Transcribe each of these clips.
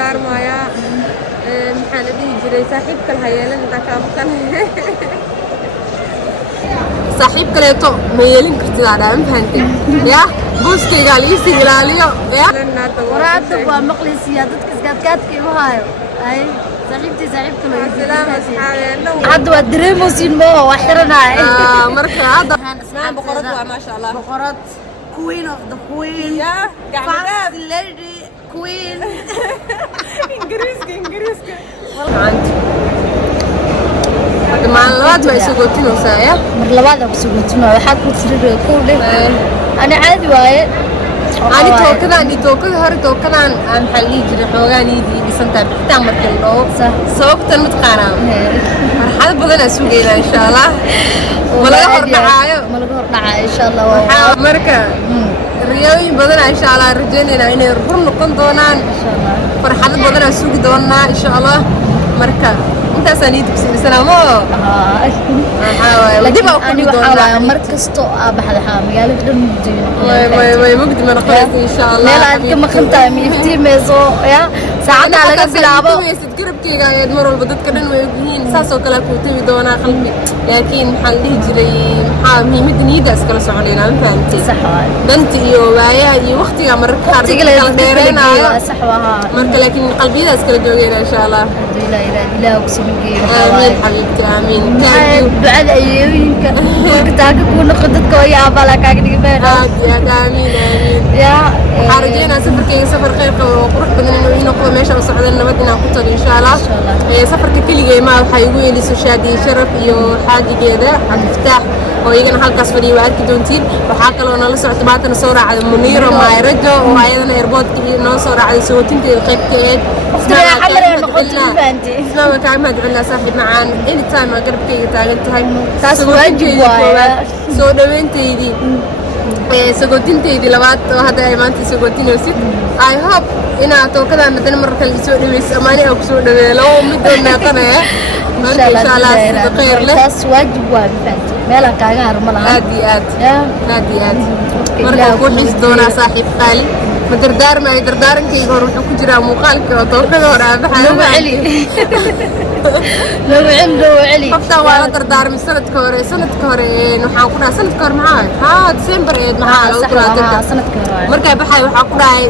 dardaarmaya maxaan dhihi jiray saaxiibka la yeelan inta ka maqan saaxiib kaleeto ma yeelin kartid aan fahantay ya buskayga liisi ilaaliyo ya waraadda waa maqlisiya dadka isgaadgaadka igu haayo ay saaxiibti saaxiibka loo salaam asxaabeena hadda waa dareemosin mo waa xiranay marka hadda ismaan boqorad waa ma sha Allah boqorad queen of the queen ya gacmadaad lady queen ingiriiska maan labaad way soo gootinaysaa ya mar labaad aan soo gootinaa waxa ku tiray ku dhigay ana caadi waaye ani tookada hore tookadan aan xalli jiray xoogaaniidii bisanta bixitaan markii loo sababtan mid qaanaa marxalad badan aan sugeynaa insha Allah malaga hordhacaayo insha Allah waxa marka riyooyin badan insha Allah rajaynayna inay run noqon doonaan insha Allah farxad badan aan sugi doonaa insha Allah marka intaas aan idin salaamo laakiin ani waxa markasto baxda magaalada dhan muddo way mugdi ma noqonayso insha Allah meel aad ka maqantahay miiftiimeeso ya saacada laga bilaabo garabkayga ayaad mar walba dadka dhan way ogyihiin saas oo kale ku tabi doonaa qalbi laakiin maxaan dhihi jiray maxaa muhiimada niyada iskala soconayna ma fahamtay sax waay danta iyo waayaha iyo waqtiga mararka qaar kala dheereenaayo sax waa marka laakiin qalbiyada iskala joogayna insha Allah ilaahay ku sameeyay amiin xabiibti amiin ducada ayeeyinka taaka ku noqon dadka way aabala kaaga dhigeen amiin ya xarajina safarkayga safar qayb oo qurux badan inuu noqdo meesha oo socda nabad inaan ku tago insha Allah safarka kaliya ma waxa igu yeeliso shaadi sharaf iyo xaajigeeda Abdiftaax oo iyagana halkaas fadhiyo waad ka doontiin waxa kale oo nala socdo baatan soo raacday Muniiro Maayrajo oo ayadana airportka noo soo raacday sootinteeda qaybteed isma ka ma dicna saaxiib macaan anytime ma garabkayga taagan tahay taas waajib waaye soo dhaweynteedii sagootinteedii labaad oo hadda ay maanta sagootinaysid I hope inaa tookadan madana mar kale soo dhaweyso amaani aan ku soo dhaweelo mid oo naaqanaya insha Allah khayr leh taas waajib waaye faanti meel aan kaaga harma laha aad iyo aad marka ku xis doona saaxiib qaali ma dardaarankayga hore wuxuu ku jiraa muuqaalka oo tookada hore aabaha lagu celi qofta waa la dardaarmay sanadka hore waxaan ku dhahay sanadka hore maxaa December maxaa lagu quraatay sanadka hore markay baxay waxaa ku dhahay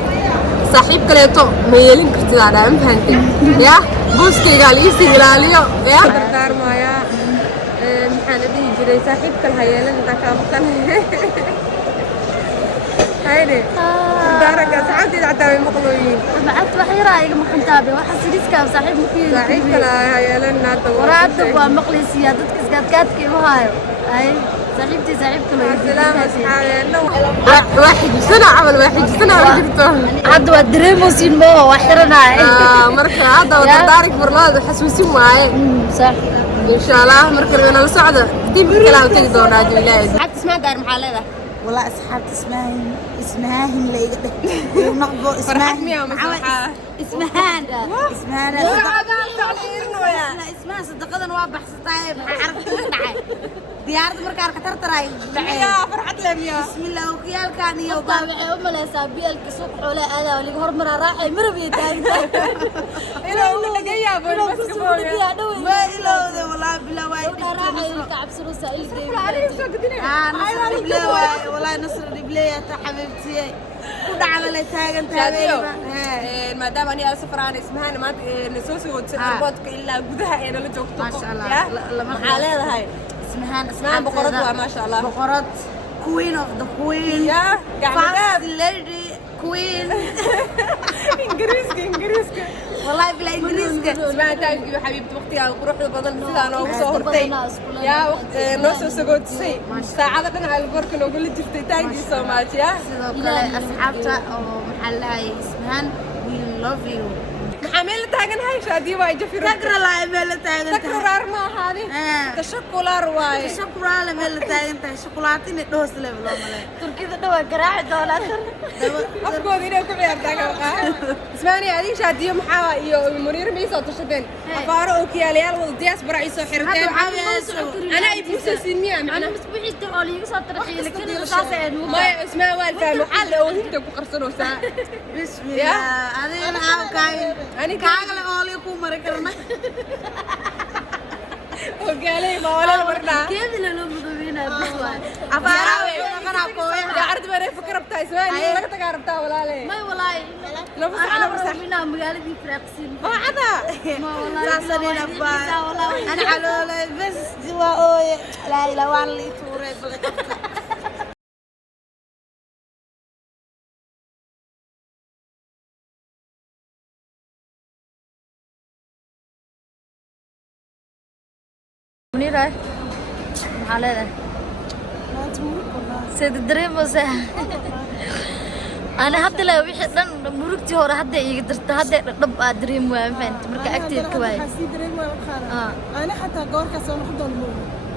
saaxiib kaleeto ma yeelin kartid aan ma fahantay ya buskayga liisi ilaaliyo ya dardaarmaya maxaan dhihi jiray saaxiibka la yeelan inta ka maqan hayde daraka saacadii dhacday maqlooyin macad wax yar ay maqantaabay waxa sidiska saaxiib mukii saaxiibka la yeelan naad waraadda waa maqlisiya dadka isgaadgaadka igu haayo ay saaxiibti saaxiibka loo salaam asxaabeena واحد سنة وجرته hadda waa dareemosin mo waa xiranay marka hadda wada daarik barlaad xasuusin waaye صح إن شاء الله مركب أنا الصعدة دي بكلام تقدر نادي ولاية حتى اسمها دار محلة والله أصحاب اسمهان اللي نقبو اسمهان اسمهان اسمها صدقنا واضح ستايب حرف ديار مركار كتر تراي يا فرحت لهم يا بسم الله وكيال كان يا وطاوعي لا سابيل كسوق حوله هذا واللي هور مرة راعي مربي تاج إلا اللي جاية ما إلا والله بلا وايد راعي كعب سلو سائل نصر بلا والله نصر بلا يا حبيبتي كل عمل تاجن تاجن ما دام أنا أسافر أنا اسمها ما نسوسي وتربطك إلا جودها أنا اللي جوكتك ما شاء الله محلة هاي اسمها بقرات ما شاء الله بقرات queen of the queen يا fast lady queen إنجليزك والله بلا إنجليزك اسمها تاجي حبيبتي وقتي وروح البدن سيدا أنا وصورتي يا وقت نص سقوط سي ساعة أنا على البرك نقول لك جبتي تاجي سومات يا أصحابها أو محلها اسمها we love you محامل تاجن هاي شادي واي جفير تقرأ لا ميل تاجن تقرأ أرما هذه تشكلار واي تشكر على ميل تاجن شوكولاتة ندوس له والله ملا تركي ده دوا قراعة دولار أفكار إنه كم يرتاح اسمعني هذه شاديه محاوى iyo منير ما يسoo tashadeen afaaro oo kiyaalayaal wada diaspora ay soo xirteen ana ay buusasin miya macna wixii oo liiga soo tarxiil laakiin saasay ما اسمها والفهم حل oo hinta ku qarsanoosaa bismillah adeena aa kaay kaagale oo li ku mari karna oo gaalay ma wala marna keedina loo mudubina biswaa afaaro kana kooya عرض ما فكرتها اسمعني لا تقاربتها ولا ليه ما والله انا بصح من مقالتي فراقسين ما عدا ما والله انا على بس جوا اوي لا لا والله توري منيرة على سيد الدريم وسه أنا حتى لو وحدة مرقتي هورا حتى يقدر حتى رب دريم وين فهمت مركا أكتر كواي دريم ولا انا حتى قورك سو نخدو المول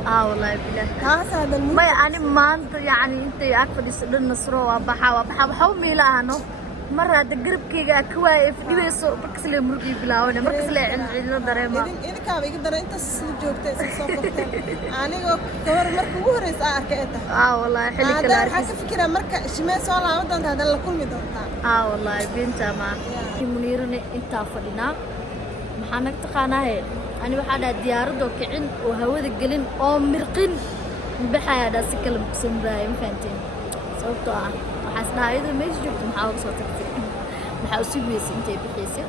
والله بالله هذا المول ما يعني ما أنت يعني أنت أكفل يسدل النصر وبحاو ميلا هنو مرة تقرب كيجا كواي في بيسو مركز لي مرقي بلاونا مركز لي عندنا دريمة إذا كابي قدر أنت سجوبت سوقت أنا كور مركب ورث أركيتها والله حلك هذا الأركز حاسة فكرة مركب شمال سؤال عودن هذا اللي كل مدونها والله بنت ما منيرني أنت فلنا محنك تقاناه أنا بحدا ديار دوكعين وهود الجلين أو مرقين بحياة دا سكال مقسم برايم فانتين صوتها وحسنا أيضا ما يجيبت محاول صوتك محاول سيبيس انتي بحيسي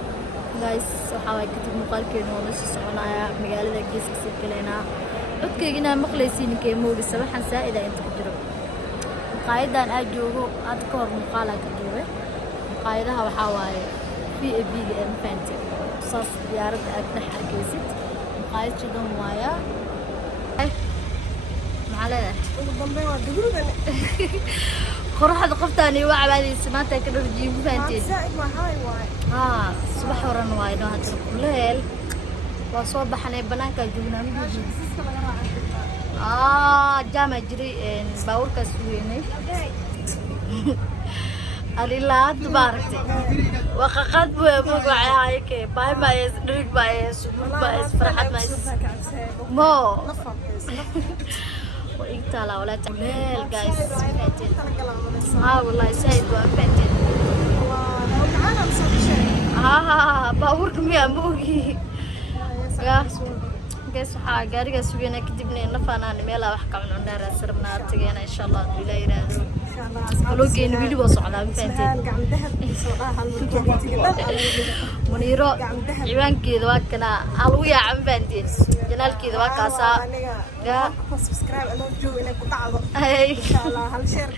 guys waxaa kadib muuqaalkeena oo noo sii soconaya magaalada geeska sii kaleena codkaygina maqlaysiin inkee moodi sabaxan saa'ida inta ku jiro maqaayadan aad joogo aad ka hor muuqaalaa ka duubay maqaayadaha waxaa waaye VAB-ga ee mafahanti saas diyaaradda aad dhex arkaysid maqaayad shidan waaya maxaa leedahay ugu dambeyn waa dugrugan qoraxda qoftaani waa cabaadaysa maanta ka dhar jiibu fahantiin زائد ما هاي واي subax horan waay noo hadda kuleel waa soo baxnay banaanka joognaa jaama jiray baabuurkaas weynay alilaa hadda baaragtay waa qaqaad magacay ke baay maayes dhirig maayes sumud maayes farxad maayes mo وإنتالا ولا تعمل guys فاتين والله سعيد وفاتين باوركم يا موجي يا guys waxaa gaariga sugayna kadibna nafana meela wax ka cuno dheer sarabna tagayna insha Allah ilaa yiraahdo vloggeena wili waa socdaa faanteen منيرة عيوان كذا وكنا علوية عم فانتين جنال كذا وكاسا يا سبسكرايب أنا جو إنك تعض إن شاء الله هالشير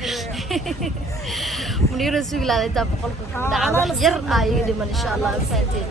منيرة سوق لا تابع قلبك دعوة يرقى يقدم إن شاء الله فانتين